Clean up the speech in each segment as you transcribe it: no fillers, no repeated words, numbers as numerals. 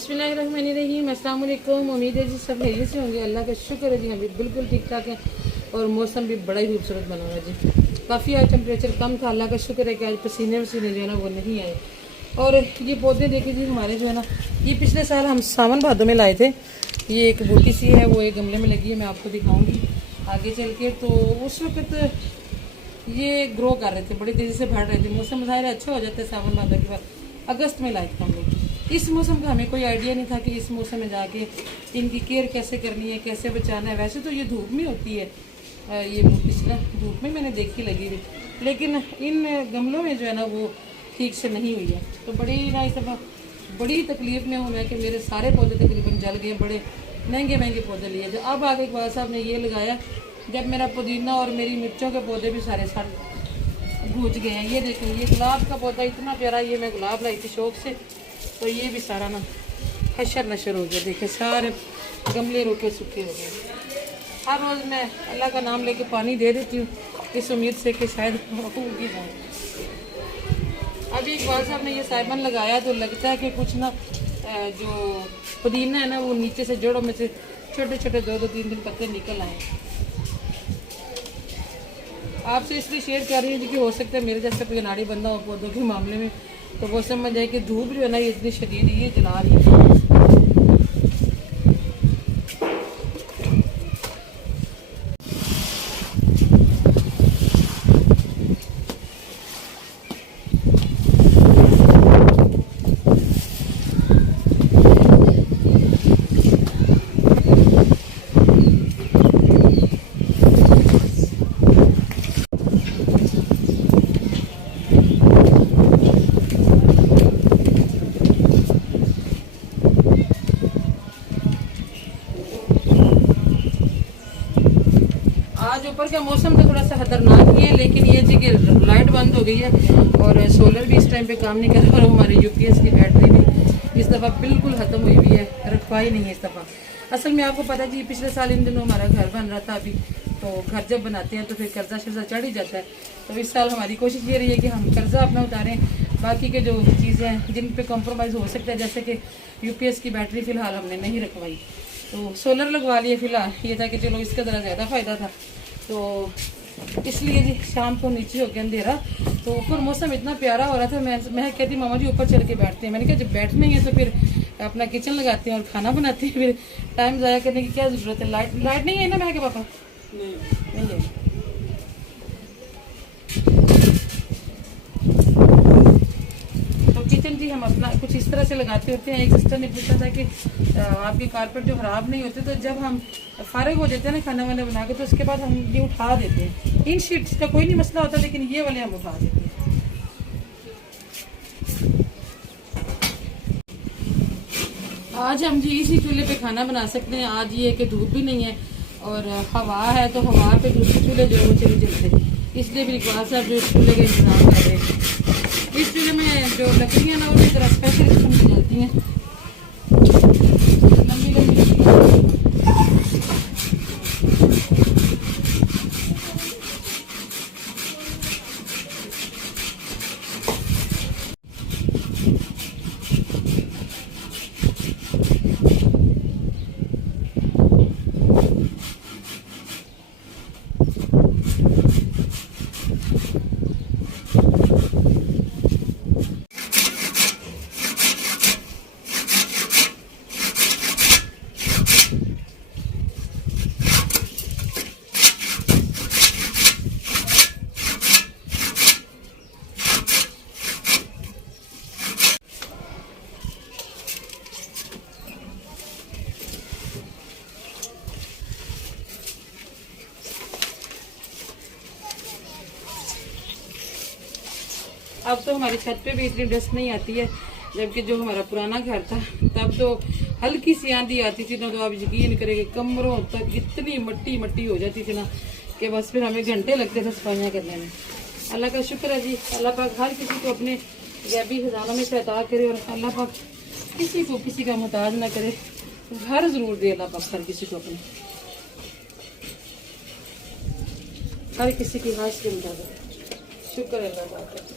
बिस्मिल्लाहिर्रहमानिर्रहीम, अस्सलाम वालेकुम। उम्मीद है जी सब खैरियत से होंगे। अल्लाह का शुक्र है जी, हम भी बिल्कुल ठीक ठाक हैं और मौसम भी बड़ा ही खूबसूरत बना हुआ है जी। काफ़ी आज टेम्परेचर कम था, अल्लाह का शुक्र है कि आज पसीने वसीने जो है ना वो नहीं आए। और ये पौधे देखे जी हमारे जो है ना, ये पिछले साल हम सावन भादों में लाए थे। ये एक बूटी सी है, वो एक गमले में लगी है, मैं आपको दिखाऊँगी आगे चल के। तो उस वक्त ये ग्रो कर रहे थे, बड़ी तेज़ी से बढ़ रहे थे। मौसम ज़ाहिर अच्छा हो जाता है सावन भादों के बाद, अगस्त में लाए थे हम लोग। इस मौसम का हमें कोई आइडिया नहीं था कि इस मौसम में जाके इनकी केयर कैसे करनी है, कैसे बचाना है। वैसे तो ये धूप में होती है, ये बूटी ना धूप में मैंने देखी लगी हुई, लेकिन इन गमलों में जो है ना वो ठीक से नहीं हुई है। तो बड़ी ना इस दफ़ा बड़ी तकलीफ में हूँ मैं कि मेरे सारे पौधे तकरीबन जल गए। बड़े महंगे महंगे पौधे लिए। जो अब आगे इकबाल साहब ने ये लगाया, जब मेरा पुदीना और मेरी मिर्चों के पौधे भी सारे सड़ भूज गए हैं। ये देखें, ये गुलाब का पौधा इतना प्यारा, ये मैं गुलाब लाई थी शौक से, तो ये भी सारा ना हशर नशर हो गया। देखे सारे गमले रोके सूखे हो गए। हर रोज़ मैं अल्लाह का नाम लेके पानी दे देती हूँ इस उम्मीद से कि शायद उगी जाए। अभी इकबाल साहब ने ये साइमन लगाया तो लगता है कि कुछ ना जो पुदीना है ना वो नीचे से जड़ों में से छोटे छोटे 2-2 3 पत्ते निकल आए। आपसे इसलिए शेयर कर रही हूँ कि हो सकता है मेरे जैसा कोई अनाड़ी बंदा हो पौधों के मामले में, तो वो समझ जाए कि धूप जो है ना ये इतनी शदीद ये जला रही है। आज ऊपर का मौसम तो थोड़ा सा खतरनाक ही है, लेकिन ये जी कि लाइट बंद हो गई है और सोलर भी इस टाइम पे काम नहीं कर रहा और हमारी यूपीएस की बैटरी भी इस दफ़ा बिल्कुल ख़त्म हुई हुई है, रखवाई नहीं है इस दफ़ा। असल में आपको पता है जी, पिछले साल इन दिनों हमारा घर बन रहा था अभी, तो घर जब बनाते हैं तो फिर कर्जा शर्जा चढ़ ही जाता है। तो इस साल हमारी कोशिश ये रही है कि हम कर्जा अपना उतारें, बाकी के जो चीज़ें हैं जिन पे कॉम्प्रोमाइज़ हो सकता है, जैसे कि यूपीएस की बैटरी फ़िलहाल हमने नहीं रखवाई, तो सोलर लगवा लिए फ़िलहाल। ये था कि चलो इसका ज़रा ज़्यादा फ़ायदा था, तो इसलिए जी शाम को नीचे हो गया अंधेरा, तो ऊपर मौसम इतना प्यारा हो रहा था। मैं कहती मामा जी ऊपर चल के बैठते हैं। मैंने कहा जब बैठना ही है तो फिर अपना किचन लगाते हैं और खाना बनाते हैं, फिर टाइम ज़ाया करने की क्या ज़रूरत है। लाइट नहीं है ना मैं के पापा? नहीं है। तो किचन जी हम अपना कुछ इस तरह से लगाते होते हैं। एक सिस्टर ने पूछा था कि आपके कारपेट जो खराब नहीं होते, तो जब हम फारिग हो जाते हैं ना खाना वाना बना के, तो उसके बाद हम ये उठा देते हैं। इन शीट्स का कोई नहीं मसला होता, लेकिन ये वाले हम उठा देते हैं। आज हम जी इसी चूल्हे पे खाना बना सकते हैं। आज ये कि धूप भी नहीं है और हवा है, तो हवा पे दूसरे चूल्हे जो है वो चले चलते, इसलिए भी इकबाल साहब जो इस चूल्हे का इंतजाम कर रहे हैं। इस चूल्हे में जो लकड़ियाँ ना वो एक तरह स्पेशल किस्म की जलती हैं, लंबी लंबी। अब तो हमारी छत पे भी इतनी डस्ट नहीं आती है, जबकि जो हमारा पुराना घर था तब तो हल्की सी आंधी आती थी ना, तो आप यकीन करेंगे कमरों तक इतनी मट्टी मट्टी हो जाती थी ना कि बस फिर हमें घंटे लगते थे सफाइयाँ करने में। अल्लाह का शुक्र है जी, अल्लाह पाक हर किसी को अपने गैबी खजानों में से अता करे और अल्लाह पाक किसी को किसी का मोहताज ना करे। घर ज़रूर दे अल्लाह पाक हर किसी को अपने, हर किसी की ख्वाहिश के मुताबिक। शुक्र है अल्लाह का।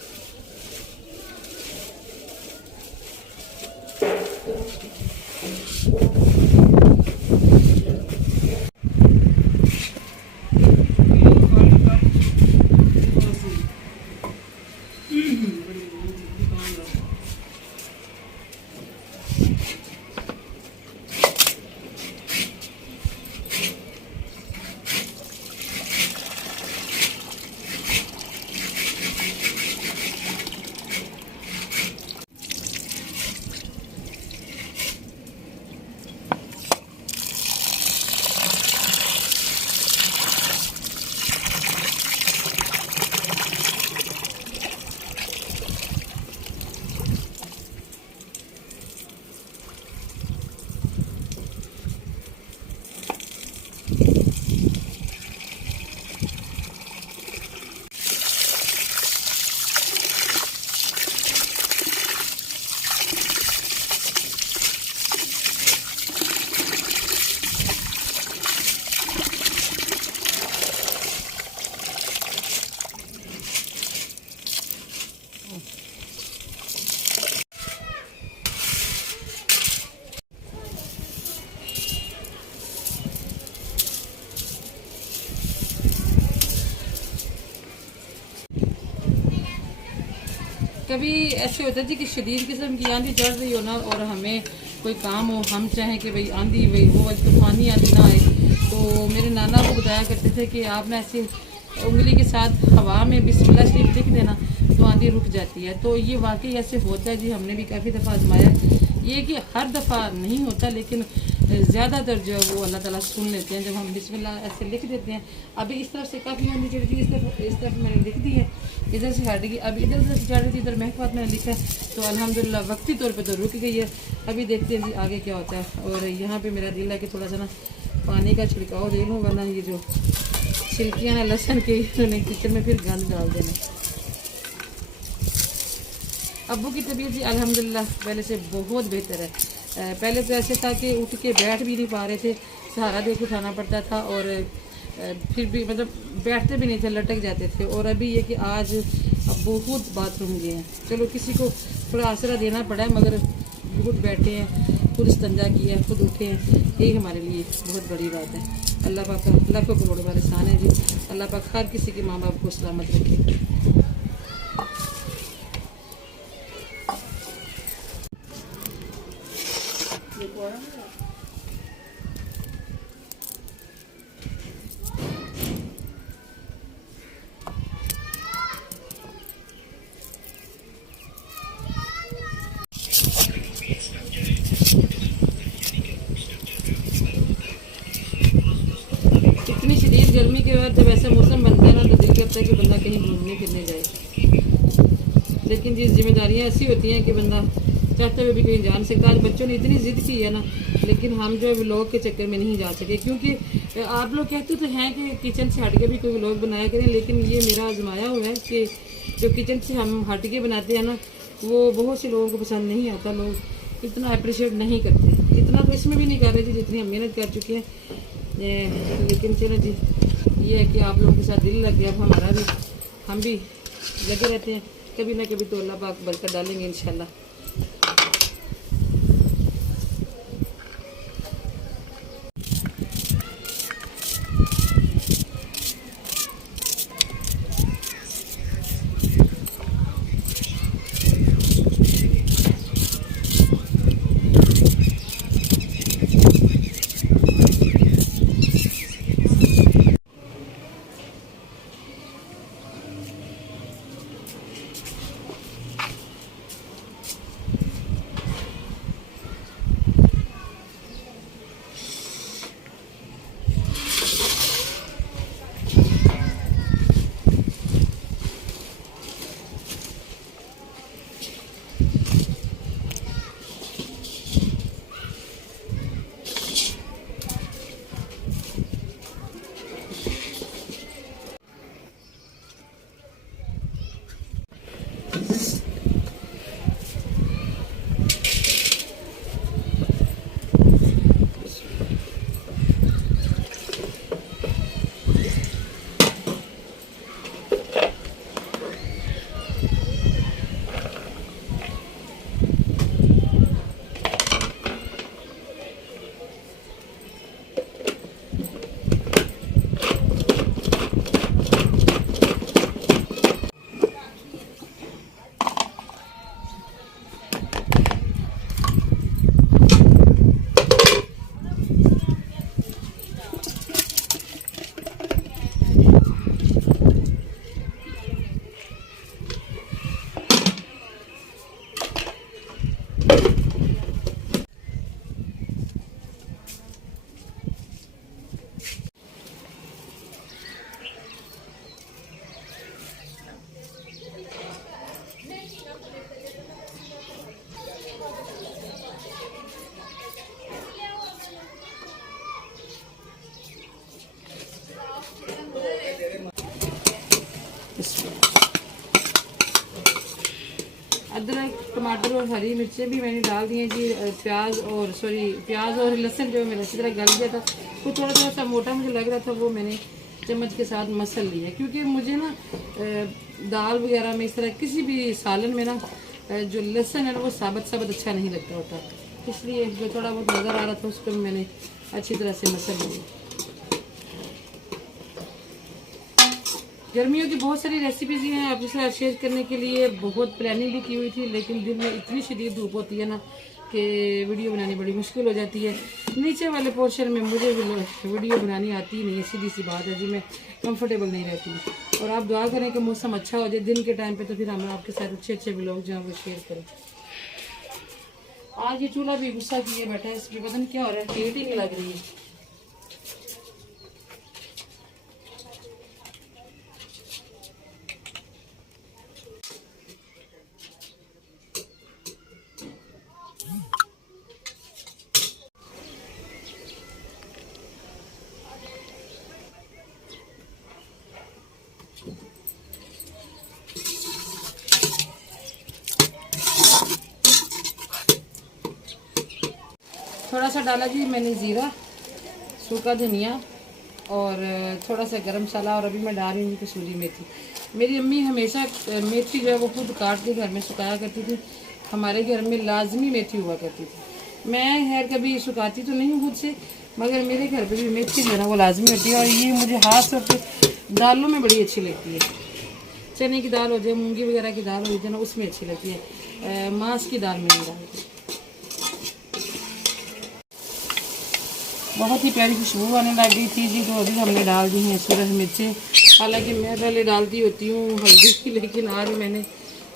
कभी ऐसे होता है जी कि शदीद किस्म की आंधी चढ़ रही हो ना और हमें कोई काम हो, हम चाहें कि भाई आंधी भाई वो तूफानी आंधी ना आए, तो मेरे नाना को बताया करते थे कि आप ना ऐसे उंगली के साथ हवा में बिस्मिल्लाह शरीफ लिख देना तो आंधी रुक जाती है। तो ये वाकई ऐसे होता है जी, हमने भी काफ़ी दफ़ा आजमाया। ये कि हर दफ़ा नहीं होता, लेकिन ज़्यादातर जो है वो अल्लाह ताला सुन लेते हैं जब हम बिस्मिल्लाह ऐसे लिख देते हैं। अभी इस तरफ से काफ़ी आंधी चढ़ रही है, इस तरफ मैंने लिख दी है, इधर से हट गई। अब इधर से चढ़ रही थी, इधर महफात मैंने लिखा है, तो अल्हम्दुलिल्लाह वक्ती तौर पे तो रुक गई है। अभी देखते हैं जी आगे क्या होता है। और यहाँ पे मेरा दिल है कि थोड़ा सा ना पानी का छिड़काव दे लूँ, वरना ये जो छिलकियाँ ना लहसुन के उन्हें किचन में फिर गंद डाल देना। अब्बू की तबीयत जी अल्हम्दुलिल्लाह पहले से बहुत बेहतर है। पहले तो ऐसे था कि उठ के बैठ भी नहीं पा रहे थे, सहारा दे के उठाना पड़ता था, और फिर भी मतलब बैठते भी नहीं थे, लटक जाते थे। और अभी ये कि आज अब बहुत बाथरूम गए हैं, चलो किसी को थोड़ा आसरा देना पड़ा है, मगर बहुत बैठे हैं, खुद इस्तंजा किया है, खुद उठे हैं, यही हमारे लिए बहुत बड़ी बात है। अल्लाह पाक लाखों करोड़ वाले एहसान है जी। अल्लाह पाक हर किसी के माँ बाप को सलामत रखे। इतनी शदीद गर्मी के बाद जब ऐसा मौसम बनता है ना, तो दिल करता है कि बंदा कहीं घूमने फिरने जाए, लेकिन जी जिम्मेदारियाँ ऐसी होती हैं कि बंदा चाहते हुए भी कहीं जा नहीं सकता। आज बच्चों ने इतनी ज़िद की है ना, लेकिन हम जो है व्लॉग के चक्कर में नहीं जा सके, क्योंकि आप लोग कहते तो हैं कि किचन से हट के भी कोई व्लॉग बनाया करें, लेकिन ये मेरा आजमाया हुआ है कि जो किचन से हम हट के बनाते हैं ना, वो बहुत से लोगों को पसंद नहीं आता, लोग इतना अप्रिशिएट नहीं करते। इतना तो इसमें भी नहीं कर रहे जी जितनी हम मेहनत कर चुके हैं, लेकिन चलो जी ये है कि आप लोगों के साथ दिल लग गया। अब हमारा भी, हम भी लगे रहते हैं, कभी ना कभी तो अल्लाह पाक बरकत डालेंगे इंशाल्लाह। अदरक, टमाटर और हरी मिर्चें भी मैंने डाल दी हैं जी। प्याज और लहसुन जो मैंने अच्छी तरह गल दिया था, वो थोड़ा थोड़ा सा मोटा मुझे लग रहा था, वो मैंने चम्मच के साथ मसल लिया। क्योंकि मुझे ना दाल वगैरह में, इस तरह किसी भी सालन में ना जो लहसुन है ना वो साबुत साबुत अच्छा नहीं लगता होता, इसलिए जो थोड़ा बहुत नज़र आ रहा था उसको मैंने अच्छी तरह से मसल लिया। गर्मियों की बहुत सारी रेसिपीज़ हैं आपके साथ शेयर करने के लिए, बहुत प्लानिंग भी की हुई थी, लेकिन दिन में इतनी शदीद धूप होती है ना कि वीडियो बनानी बड़ी मुश्किल हो जाती है। नीचे वाले पोर्शन में मुझे वीडियो बनानी आती ही नहीं है, सीधी सी बात है जी, मैं कंफर्टेबल नहीं रहती। और आप दुआ करें कि मौसम अच्छा हो जाए दिन के टाइम पे, तो फिर हम आपके साथ अच्छे अच्छे व्लॉग जो हैं वो शेयर करें। आज ये चूल्हा भी गुस्सा किए बैठा है, इसकी पता नहीं क्या हो रहा है, हीट ही नहीं लग रही है। थोड़ा सा डाला जी मैंने ज़ीरा, सूखा धनिया और थोड़ा सा गरम मसाला, और अभी मैं डाल रही हूँ कसूरी मेथी। मेरी अम्मी हमेशा मेथी जो है वो खुद काट के घर में सुखाया करती थी, हमारे घर में लाजमी मेथी हुआ करती थी। मैं खैर कभी सुखाती तो नहीं हूँ खुद से, मगर मेरे घर पे भी मेथी जो है ना वो लाजमी होती है। और ये मुझे हाथ से दालों में बड़ी अच्छी लगती है, चने की दाल हो जाए, मूंगी वगैरह की दाल हो जाए ना, उसमें अच्छी लगती है, मांस की दाल में नहीं डालती। बहुत ही प्यारी खुशबू आने लग गई थी जी, तो अभी हमने डाल दी हैं सूरज मिर्चें। हालांकि मैं पहले डालती होती हूँ हल्दी, लेकिन आज मैंने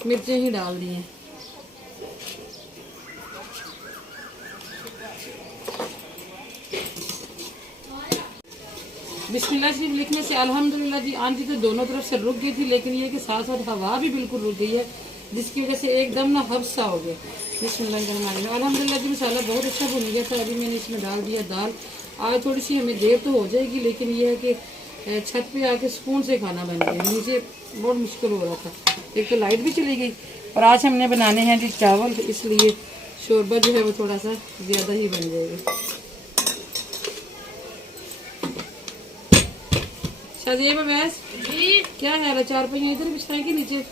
मिर्चें ही डाल दी हैं। बिस्मिल्लाह शरीफ लिखने से अल्हम्दुलिल्लाह जी आंधी तो दोनों तरफ से रुक गई थी, लेकिन ये कि साथ साथ हवा भी बिल्कुल रुक गई है, जिसकी वजह से एकदम ना हफ्सा हो गया। बिस्मिल्लाह अल्हम्दुलिल्लाह जी मसाला बहुत अच्छा भुन गया था। अभी मैंने इसमें डाल दिया दाल। आज थोड़ी सी हमें देर तो हो जाएगी, लेकिन ये है कि छत पे आके सुकून से खाना बन गया, नीचे बहुत मुश्किल हो रहा था, एक तो लाइट भी चली गई। और आज हमने बनाने हैं जी चावल, इसलिए शोरबा जो है वो थोड़ा सा ज़्यादा ही बन जाएगा। शादिया में क्या है, चार पहिया इधर बिछाए कि नीचे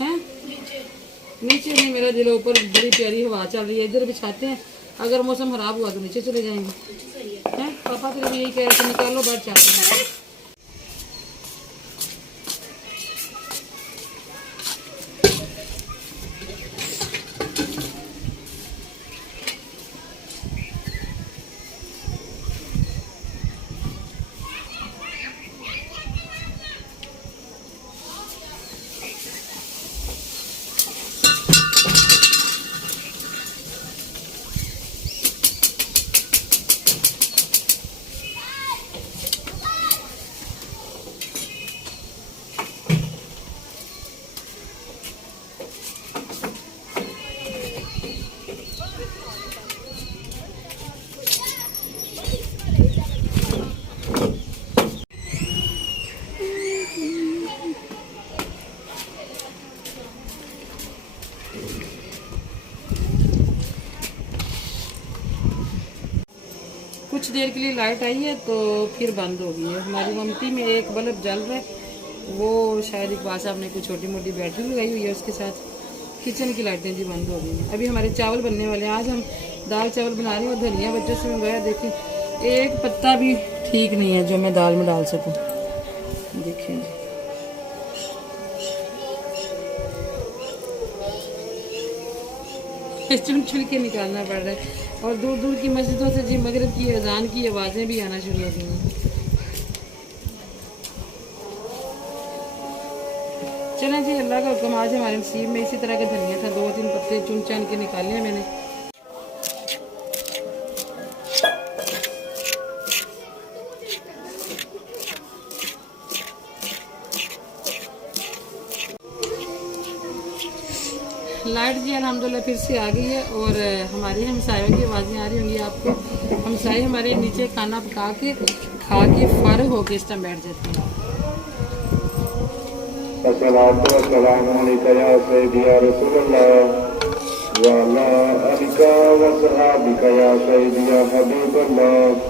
हैं? नीचे नहीं, मेरा दिल ऊपर बड़ी प्यारी हवा चल रही है, इधर बिछाते हैं, अगर मौसम खराब हुआ तो नीचे चले जाएंगे। हैं पापा तो यही कह रहे थे निकालो बैठ चाहते हैं। कुछ देर के लिए लाइट आई है तो फिर बंद हो गई है। हमारी मम्मी में एक बल्ब जल रहा है, वो शायद इकबाल साहब ने कुछ छोटी मोटी बैटरी लगाई हुई है उसके साथ। किचन की लाइटें जी बंद हो गई हैं। अभी हमारे चावल बनने वाले हैं। आज हम दाल चावल बना रहे हैं और धनिया बच्चों से मंगाया। देखें एक पत्ता भी ठीक नहीं है जो मैं दाल में डाल सकूं। देखें चुन चुन के निकालना पड़ रहा है। और दूर दूर की मस्जिदों से जी मगरिब की अजान की आवाज़ें भी आना शुरू हो गई हैं। चलें जी, अल्लाह का हुक्म। आज हमारे नसीब में इसी तरह का धनिया था, 2-3 पत्ते चुन चान के निकाले हैं मैंने। लाइट जी अल्हम्दुलिल्लाह फिर से आ गई है और हमारी हमसायों की आवाज़ें आ रही होंगी आपको। हमसाए हमारे नीचे खाना पका के खा के फारग होके इस टाइम बैठ जाते हैं। अस्सलातु वस्सलामु अलैका या सय्यदी या रसूलल्लाह व अला आलिका व सहाबिका या सय्यदी या हबीबल्लाह।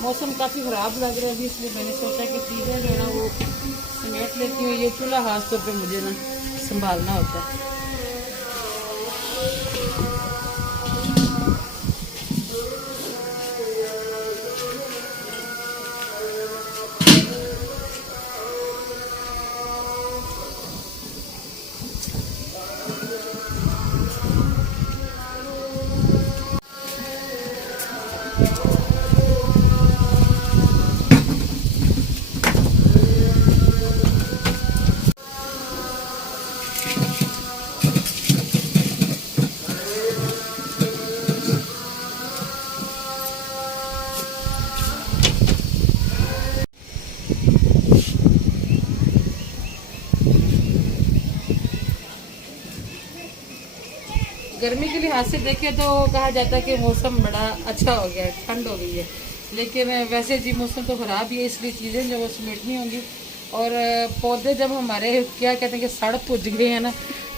मौसम काफ़ी ख़राब लग रहा है अभी, इसलिए मैंने सोचा कि चीज़ें जो है ना वो समेट लेती हूँ। ये चूल्हा खास तौर पे मुझे ना संभालना होता है। गर्मी के लिहाज से देखें तो कहा जाता है कि मौसम बड़ा अच्छा हो गया है, ठंड हो गई है, लेकिन वैसे जी मौसम तो ख़राब ही है, इसलिए चीज़ें जो वो समेटनी होंगी। और पौधे जब हमारे क्या कहते हैं कि सड़ पुज गए हैं ना,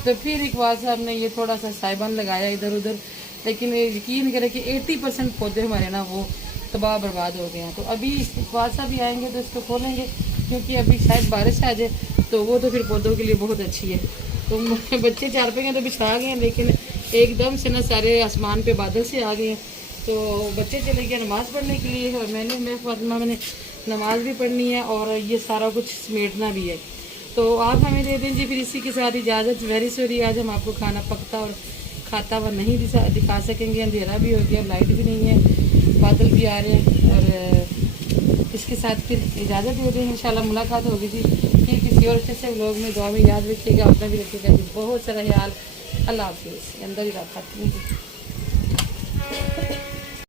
तो फिर इकबाल साहब ने ये थोड़ा सा साइबान लगाया इधर उधर, लेकिन यकीन करें कि 80% पौधे हमारे ना वो तबाह बर्बाद हो गए हैं। तो अभी इकबाल साहब भी आएंगे तो इसको खोलेंगे, क्योंकि अभी शायद बारिश आ जाए तो वो तो फिर पौधों के लिए बहुत अच्छी है। तो बच्चे चार पे तो बिछा गए हैं, लेकिन एकदम से ना सारे आसमान पे बादल से आ गए हैं। तो बच्चे चले गए नमाज़ पढ़ने के लिए, और मैं फातिमा मैंने नमाज़ भी पढ़नी है और ये सारा कुछ समेटना भी है। तो आप हमें दे दें जी, फिर इसी के साथ इजाज़त। वेरी सॉरी, आज हम आपको खाना पकता और खाता हुआ नहीं दिखा सकेंगे, अंधेरा भी हो गया, लाइट भी नहीं है, बादल भी आ रहे हैं। और इसके साथ फिर इजाज़त दे दें, इंशाल्लाह मुलाकात होगी जी फिर किसी और अच्छे से व्लॉग में। दुआ में याद रखिएगा, अपना भी रखिएगा जी, बहुत सारा ख्याल। अल्लाह हाफिज़। अंदर ही रखा